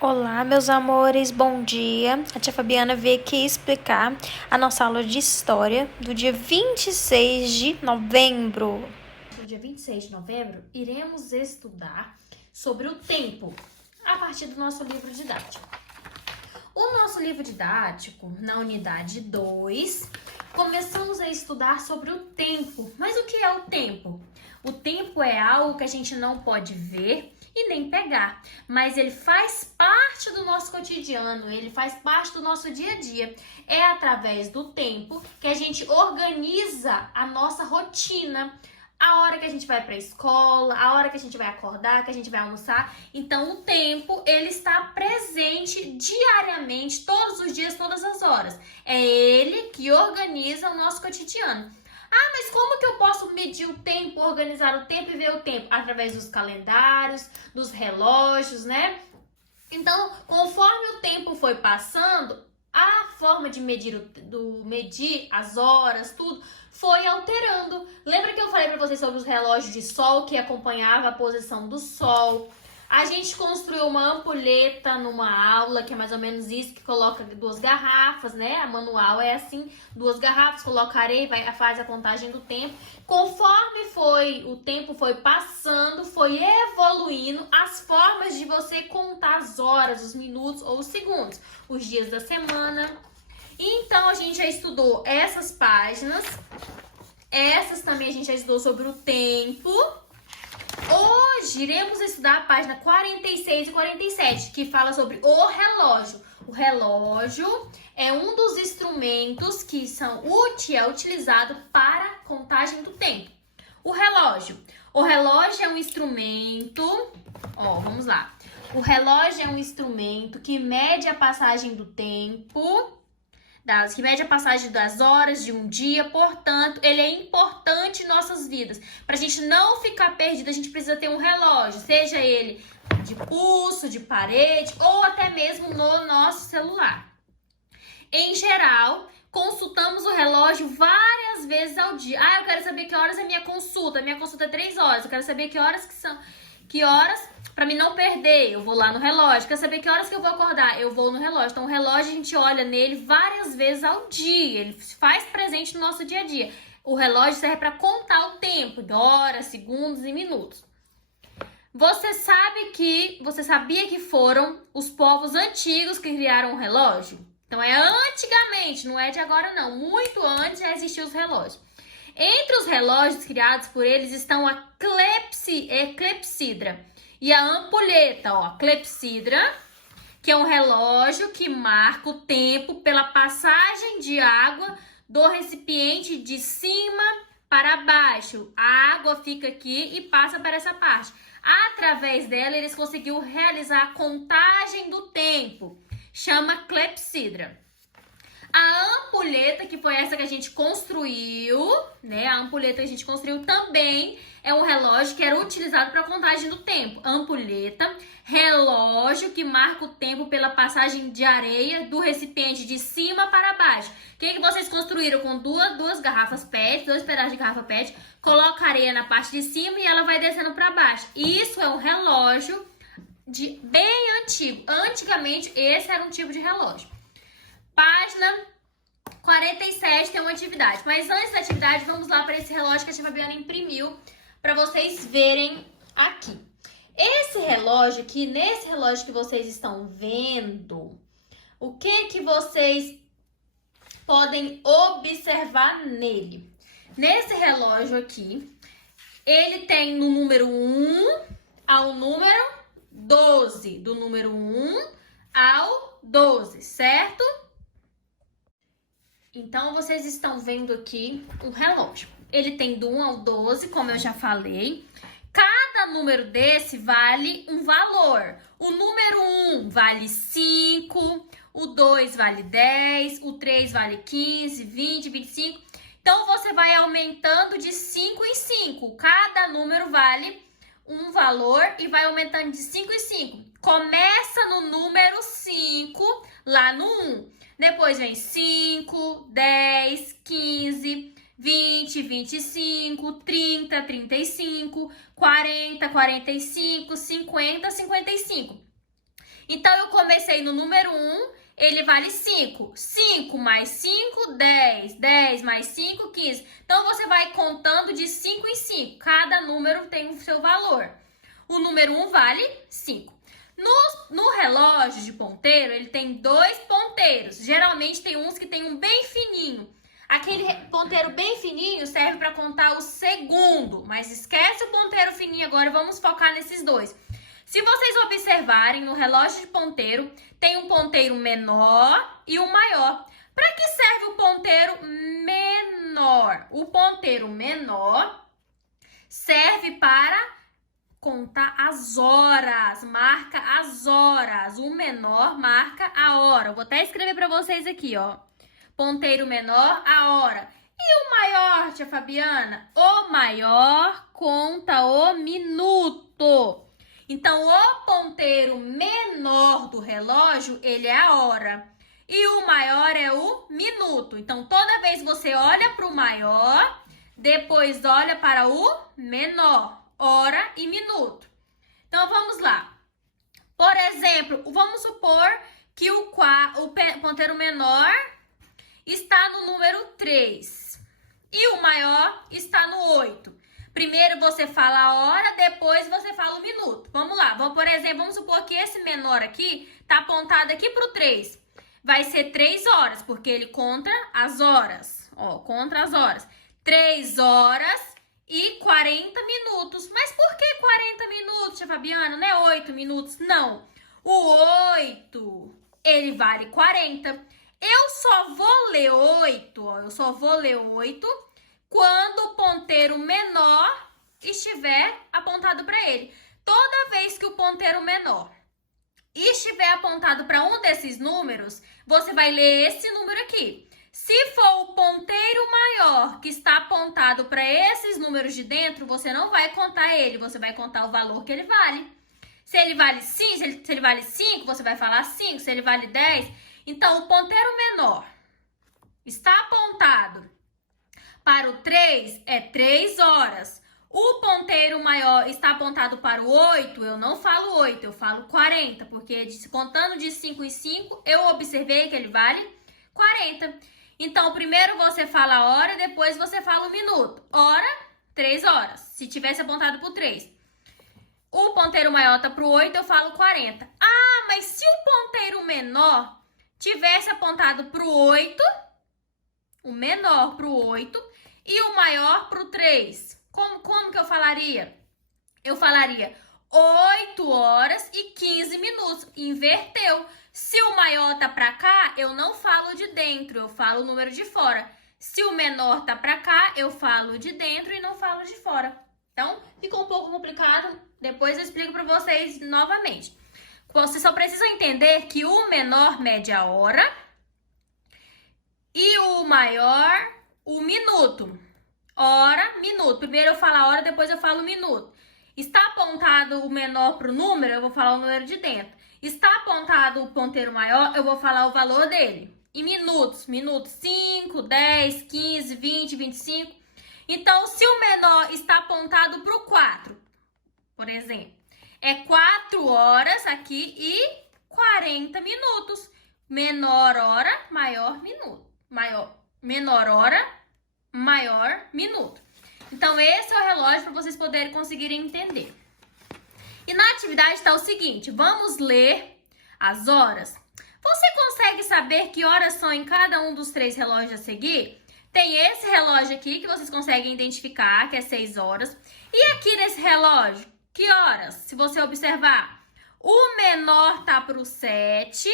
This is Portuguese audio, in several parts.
Olá, meus amores, bom dia. A tia Fabiana veio aqui explicar a nossa aula de história do dia 26 de novembro. No dia 26 de novembro, iremos estudar sobre o tempo, a partir do nosso livro didático. O nosso livro didático, na unidade 2, começamos a estudar sobre o tempo. Mas o que é o tempo? O tempo é algo que a gente não pode ver e nem pegar, mas ele faz parte do nosso cotidiano, ele faz parte do nosso dia a dia. É através do tempo que a gente organiza a nossa rotina, a hora que a gente vai para a escola, a hora que a gente vai acordar, que a gente vai almoçar. Então, o tempo, ele está presente diariamente, todos os dias, todas as horas. É ele que organiza o nosso cotidiano. Ah, mas como que eu posso medir o tempo, organizar o tempo e ver o tempo? Através dos calendários, dos relógios, né? Então, conforme o tempo foi passando, a forma de medir as horas, tudo, foi alterando. Lembra que eu falei para vocês sobre os relógios de sol que acompanhava a posição do sol? A gente construiu uma ampulheta numa aula, que é mais ou menos isso, que coloca 2 garrafas, né? A manual é assim, 2 garrafas, coloca areia e faz a contagem do tempo. Conforme o tempo foi passando, foi evoluindo as formas de você contar as horas, os minutos ou os segundos, os dias da semana. Então, a gente já estudou essas páginas. Essas também a gente já estudou sobre o tempo. Hoje iremos estudar a página 46 e 47, que fala sobre o relógio. O relógio é um dos instrumentos que é utilizado para a contagem do tempo. O relógio. O relógio é um instrumento, vamos lá. O relógio é um instrumento que mede a passagem do tempo, que mede a passagem das horas de um dia, portanto, ele é importante em nossas vidas. Para a gente não ficar perdido, a gente precisa ter um relógio, seja ele de pulso, de parede ou até mesmo no nosso celular. Em geral, consultamos o relógio várias vezes ao dia. Eu quero saber que horas é minha consulta. Minha consulta é 3 horas. Eu quero saber que horas que são. Que horas, para mim não perder, eu vou lá no relógio. Quero saber que horas que eu vou acordar, eu vou no relógio. Então, o relógio a gente olha nele várias vezes ao dia. Ele se faz presente no nosso dia a dia. O relógio serve para contar o tempo, de horas, segundos e minutos. Você sabia que foram os povos antigos que criaram o relógio? Então, é antigamente, não é de agora não. Muito antes já existiam os relógios. Entre os relógios criados por eles estão a clepsidra e a ampulheta. A clepsidra, que é um relógio que marca o tempo pela passagem de água do recipiente de cima para baixo. A água fica aqui e passa para essa parte. Através dela, eles conseguiram realizar a contagem do tempo. Chama clepsidra. A ampulheta, que foi essa que a gente construiu, né? A ampulheta que a gente construiu também é um relógio que era utilizado para contagem do tempo. Ampulheta, relógio que marca o tempo pela passagem de areia do recipiente de cima para baixo. O que vocês construíram com duas garrafas PET, 2 pedaços de garrafa PET, coloca areia na parte de cima e ela vai descendo para baixo. Isso é um relógio bem antigo. Antigamente, esse era um tipo de relógio. Página 47 tem uma atividade. Mas antes da atividade, vamos lá para esse relógio que a tia Fabiana imprimiu para vocês verem aqui. Esse relógio aqui, nesse relógio que vocês estão vendo, o que vocês podem observar nele? Nesse relógio aqui, ele tem no número 1 ao número 12. Do número 1 ao 12, certo? Então, vocês estão vendo aqui o relógio. Ele tem do 1 ao 12, como eu já falei. Cada número desse vale um valor. O número 1 vale 5, o 2 vale 10, o 3 vale 15, 20, 25. Então, você vai aumentando de 5 em 5. Cada número vale um valor e vai aumentando de 5 em 5. Começa no número 5, lá no 1. Depois vem 5, 10, 15, 20, 25, 30, 35, 40, 45, 50, 55. Então, eu comecei no número 1, ele vale 5. 5 mais 5, 10. 10 mais 5, 15. Então, você vai contando de 5 em 5. Cada número tem o seu valor. O número 1 vale 5. No relógio de ponteiro, ele tem 2 ponteiros. Geralmente, tem uns que tem um bem fininho. Aquele ponteiro bem fininho serve para contar o segundo. Mas esquece o ponteiro fininho agora, vamos focar nesses dois. Se vocês observarem, no relógio de ponteiro, tem um ponteiro menor e um maior. Para que serve o ponteiro menor? O ponteiro menor serve para contar as horas, marca as horas. O menor marca a hora. Eu vou até escrever para vocês aqui, ó. Ponteiro menor, a hora. E o maior, tia Fabiana? O maior conta o minuto. Então, o ponteiro menor do relógio, ele é a hora. E o maior é o minuto. Então, toda vez que você olha para o maior, depois olha para o menor. Hora e minuto. Então, vamos lá. Por exemplo, vamos supor que o ponteiro menor está no número 3. E o maior está no 8. Primeiro você fala a hora, depois você fala o minuto. Vamos lá, por exemplo, vamos supor que esse menor aqui está apontado aqui para o 3. Vai ser 3 horas, porque ele conta as horas. Ó, conta as horas. 3 horas e 40 minutos. Mas por que 40 minutos, tia Fabiana? Não é 8 minutos? Não. O 8, ele vale 40. Eu só vou ler 8, ó. Eu só vou ler 8 quando o ponteiro menor estiver apontado para ele. Toda vez que o ponteiro menor estiver apontado para um desses números, você vai ler esse número aqui. Se for o ponteiro maior que está apontado para esses números de dentro, você não vai contar ele, você vai contar o valor que ele vale. Se ele vale 5, se ele vale 5, você vai falar 5. Se ele vale 10, então o ponteiro menor está apontado para o 3, é 3 horas. O ponteiro maior está apontado para o 8, eu não falo 8, eu falo 40, porque contando de 5 em 5, eu observei que ele vale 40. Então, primeiro você fala a hora, depois você fala o minuto. Hora, 3 horas, se tivesse apontado para o 3. O ponteiro maior está para o 8, eu falo 40. Ah, mas se o ponteiro menor tivesse apontado para o 8, o menor para o 8 e o maior para o 3, como que eu falaria? Eu falaria 8 horas e 15 minutos. Inverteu. Se o maior tá para cá, eu não falo de dentro, eu falo o número de fora. Se o menor tá para cá, eu falo de dentro e não falo de fora. Então, ficou um pouco complicado. Depois eu explico para vocês novamente. Vocês só precisam entender que o menor mede a hora e o maior, o minuto. Hora, minuto. Primeiro eu falo a hora, depois eu falo o minuto. Está apontado o menor para o número, eu vou falar o número de dentro. Está apontado o ponteiro maior, eu vou falar o valor dele. Em minutos, 5, 10, 15, 20, 25. Então, se o menor está apontado para o 4, por exemplo, é 4 horas aqui e 40 minutos. Menor hora, maior minuto. Menor hora, maior minuto. Então, esse é o relógio para vocês poderem conseguirem entender. E na atividade está o seguinte, vamos ler as horas. Você consegue saber que horas são em cada um dos 3 relógios a seguir? Tem esse relógio aqui que vocês conseguem identificar, que é 6 horas. E aqui nesse relógio, que horas? Se você observar, o menor tá para o 7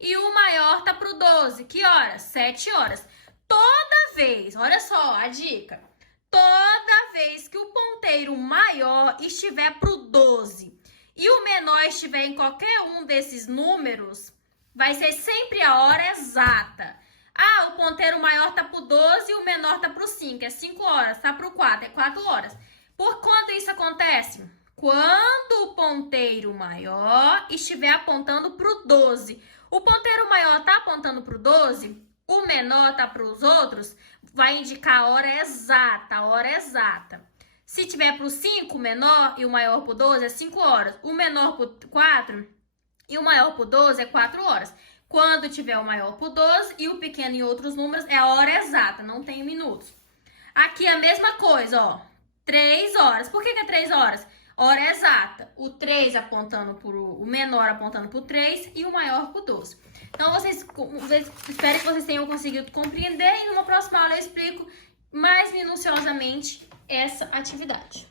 e o maior tá para o 12. Que horas? 7 horas. Toda vez, olha só a dica. Toda vez que o ponteiro maior estiver para o 12 e o menor estiver em qualquer um desses números, vai ser sempre a hora exata. Ah, o ponteiro maior tá para o 12 e o menor tá para o 5, é 5 horas. Tá para o 4, é 4 horas. Por quando isso acontece? Quando o ponteiro maior estiver apontando para o 12. O ponteiro maior tá apontando para o 12, o menor tá para os outros, vai indicar a hora exata, a hora exata. Se tiver para o 5, o menor, e o maior para o 12, é 5 horas. O menor para o 4 E o maior por 12 é 4 horas. Quando tiver o maior por 12 e o pequeno em outros números, é a hora exata, não tem minutos. Aqui é a mesma coisa, ó. 3 horas. Por que é 3 horas? Hora exata. O 3 apontando o menor apontando pro 3 e o maior pro 12. Então, espero que vocês tenham conseguido compreender. E numa próxima aula eu explico mais minuciosamente essa atividade.